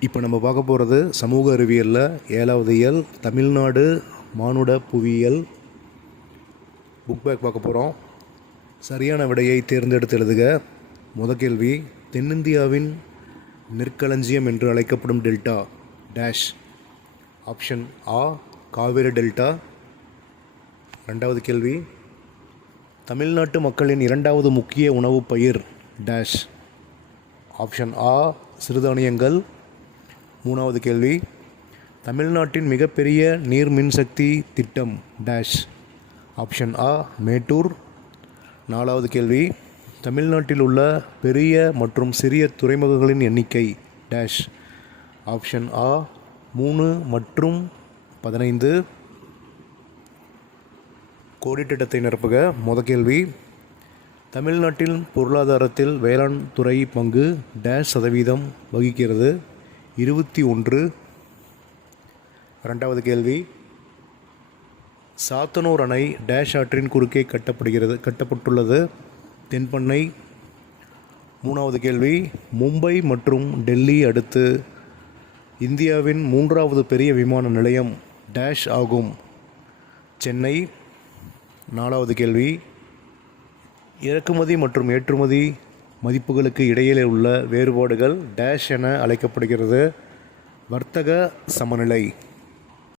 இப்போ நம்ம பார்க்க போகிறது சமூக அறிவியலில் ஏழாவது இயல் தமிழ்நாடு மானுட புவியியல் புக் பேக் பார்க்க போகிறோம். சரியான விடையை தேர்ந்தெடுத்து எழுதுக. முத கேள்வி தென்னிந்தியாவின் நெற்களஞ்சியம் என்று அழைக்கப்படும் டெல்டா டேஷ் ஆப்ஷன் ஆ காவிரி டெல்டா. ரெண்டாவது கேள்வி தமிழ்நாட்டு மக்களின் இரண்டாவது முக்கிய உணவுப் பயிர் டேஷ் ஆப்ஷன் ஆ சிறுதானியங்கள். மூணாவது கேள்வி. தமிழ்நாட்டின் மிகப்பெரிய நீர் மின்சக்தி திட்டம் டேஷ் ஆப்ஷன் ஆ மேட்டூர். நாலாவது கேள்வி. தமிழ்நாட்டில் உள்ள பெரிய மற்றும் சிறிய துறைமுகங்களின் எண்ணிக்கை டேஷ் ஆப்ஷன் ஆ மூணு மற்றும் பதினைந்து. கோடிட்டிட்டத்தை நிரப்புக. முத கேள்வி. தமிழ்நாட்டில் பொருளாதாரத்தில் வேளாண் துறை பங்கு டேஷ் சதவீதம் வகிக்கிறது. இருபத்தி ஒன்று. ரெண்டாவது கேள்வி. சாத்தனூர் அணை டேஷ் ஆற்றின் குறுக்கே கட்டப்படுகிறது கட்டப்பட்டுள்ளது. தென்பண்ணை. மூணாவது கேள்வி. மும்பை மற்றும் டெல்லி அடுத்து இந்தியாவின் மூன்றாவது பெரிய விமான நிலையம் டேஷ் ஆகும். சென்னை. நாலாவது கேள்வி. இறக்குமதி மற்றும் ஏற்றுமதி மதிப்புகளுக்கு இடையிலே உள்ள வேறுபாடுகள் டேஷ் என அழைக்கப்படுகிறது. வர்த்தக சமநிலை.